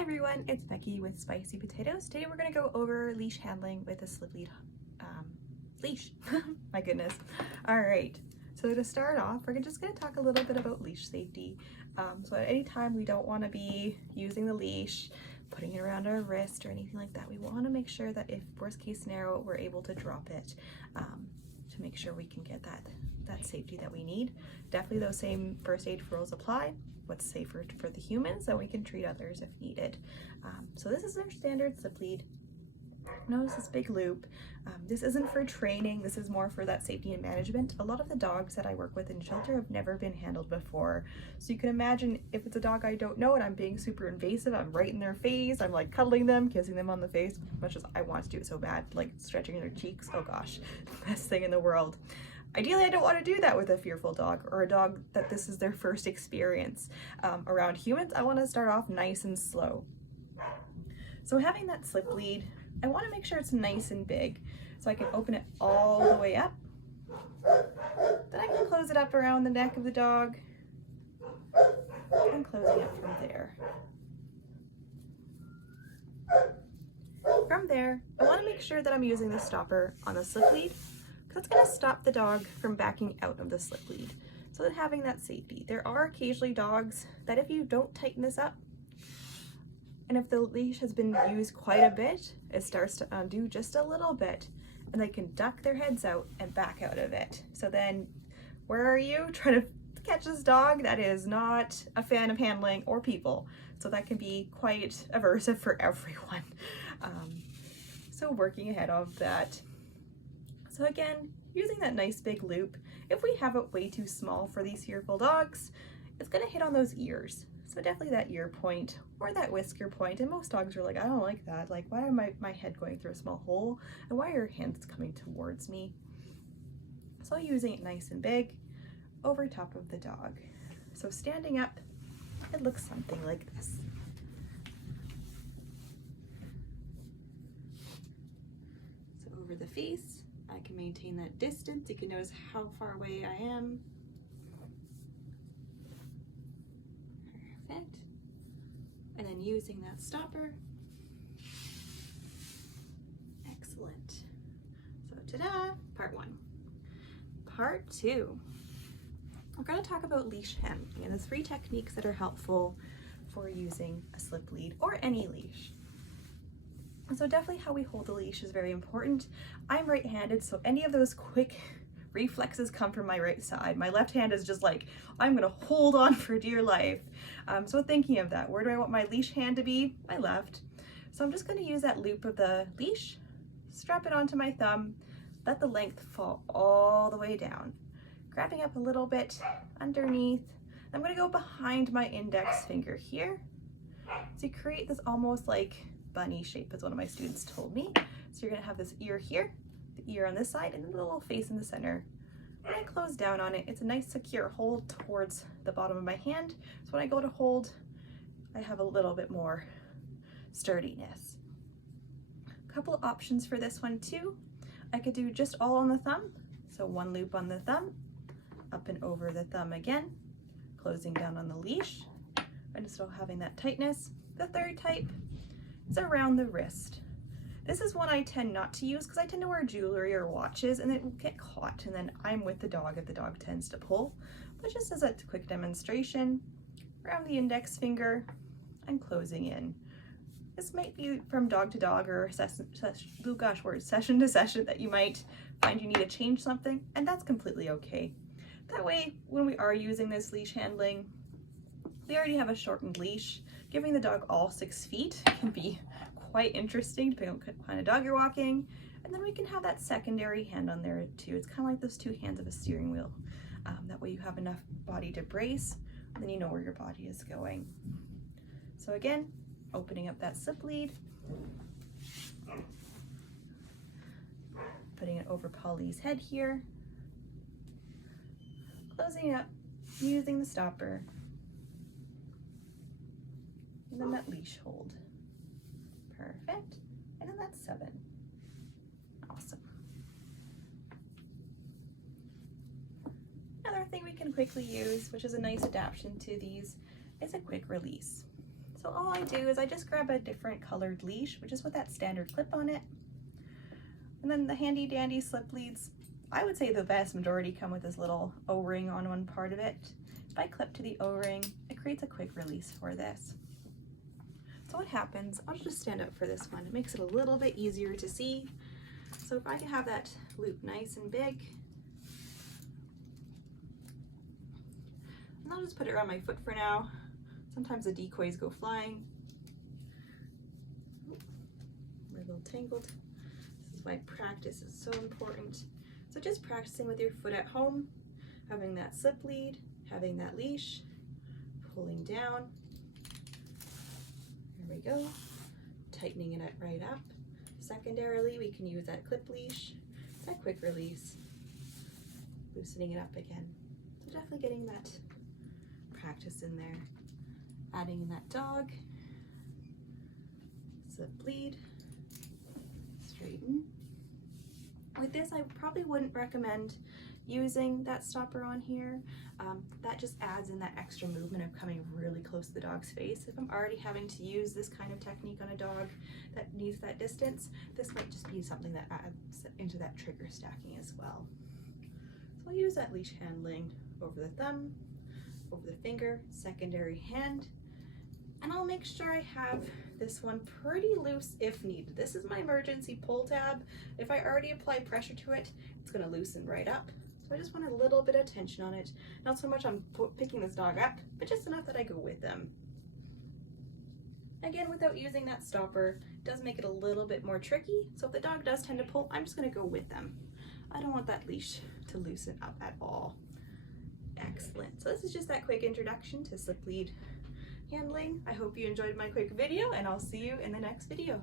Hi everyone, it's Becky with Spicy Potatoes. Today we're going to go over leash handling with a slip lead leash. My goodness. Alright, so to start off, we're just going to talk a little bit about leash safety. So at any time we don't want to be using the leash, putting it around our wrist or anything like that. We want to make sure that if worst case scenario, we're able to drop it to make sure we can get that safety that we need. Definitely those same first aid rules apply. What's safer for the humans, so we can treat others if needed. So this is our standard slip lead. Notice this big loop. This isn't for training, this is more for that safety and management. A lot of the dogs that I work with in shelter have never been handled before. So you can imagine if it's a dog I don't know and I'm being super invasive, I'm right in their face, I'm like cuddling them, kissing them on the face, as much as I want to do it so bad, like stretching their cheeks, oh gosh, best thing in the world. Ideally, I don't want to do that with a fearful dog or a dog that this is their first experience. Around humans, I want to start off nice and slow. So having that slip lead, I want to make sure it's nice and big. So I can open it all the way up. Then I can close it up around the neck of the dog and closing it from there. From there, I want to make sure that I'm using the stopper on the slip lead, because it's going to stop the dog from backing out of the slip lead. So then having that safety. There are occasionally dogs that if you don't tighten this up, and if the leash has been used quite a bit, it starts to undo just a little bit, and they can duck their heads out and back out of it. So then, where are you? Trying to catch this dog that is not a fan of handling or people. So that can be quite aversive for everyone. So working ahead of that. So again, using that nice big loop, if we have it way too small for these fearful dogs, it's gonna hit on those ears. So definitely that ear point or that whisker point. And most dogs are like, I don't like that. Like, why am my head going through a small hole? And why are your hands coming towards me? So using it nice and big over top of the dog. So standing up, it looks something like this. So over the face, I can maintain that distance. You can notice how far away I am. Perfect. And then using that stopper. Excellent. So ta-da, part one. Part two. We're going to talk about leash handling and the 3 techniques that are helpful for using a slip lead or any leash. So definitely how we hold the leash is very important. I'm right-handed, so any of those quick reflexes come from my right side. My left hand is just like, I'm gonna hold on for dear life. So thinking of that, where do I want my leash hand to be? My left. So I'm just gonna use that loop of the leash, strap it onto my thumb, let the length fall all the way down. Grabbing up a little bit underneath. I'm gonna go behind my index finger here to create this almost like bunny shape, as one of my students told me. So you're gonna have this ear here, the ear on this side, and then the little face in the center. When I close down on it, it's a nice secure hold towards the bottom of my hand. So when I go to hold, I have a little bit more sturdiness. A couple of options for this one too. I could do just all on the thumb. So one loop on the thumb, up and over the thumb again, closing down on the leash, and still having that tightness. The third type is around the wrist. This is one I tend not to use because I tend to wear jewelry or watches and it will get caught, and then I'm with the dog if the dog tends to pull. But just as a quick demonstration, around the index finger and closing in. This might be from dog to dog or session to session that you might find you need to change something, and that's completely okay. That way, when we are using this leash handling, we already have a shortened leash. Giving the dog all 6 feet can be quite interesting depending on what kind of dog you're walking. And then we can have that secondary hand on there too. It's kind of like those 2 hands of a steering wheel. That way you have enough body to brace, and then you know where your body is going. So again, opening up that slip lead, putting it over Polly's head here, closing it up, using the stopper, and then that leash hold. Perfect. And then that's 7. Awesome. Another thing we can quickly use, which is a nice adaptation to these, is a quick release. So all I do is I just grab a different colored leash, which is with that standard clip on it. And then the handy dandy slip leads, I would say the vast majority come with this little O-ring on one part of it. If I clip to the O-ring, it creates a quick release for this. So what happens, I'll just stand up for this one. It makes it a little bit easier to see. So if I can have that loop nice and big, and I'll just put it around my foot for now. Sometimes the decoys go flying. We're a little tangled. This is why practice is so important. So just practicing with your foot at home, having that slip lead, having that leash, pulling down. There we go. Tightening it right up. Secondarily, we can use that clip leash, that quick release, loosening it up again. So definitely getting that practice in there. Adding in that dog, slip lead, straighten. With this, I probably wouldn't recommend using that stopper on here. That just adds in that extra movement of coming really close to the dog's face. If I'm already having to use this kind of technique on a dog that needs that distance, this might just be something that adds into that trigger stacking as well. So I'll use that leash handling over the thumb, over the finger, secondary hand, and I'll make sure I have this one pretty loose if needed. This is my emergency pull tab. If I already apply pressure to it, it's gonna loosen right up. So I just want a little bit of tension on it. Not so much I'm picking this dog up, but just enough that I go with them. Again, without using that stopper, it does make it a little bit more tricky. So if the dog does tend to pull, I'm just gonna go with them. I don't want that leash to loosen up at all. Excellent. So this is just that quick introduction to slip lead handling. I hope you enjoyed my quick video, and I'll see you in the next video.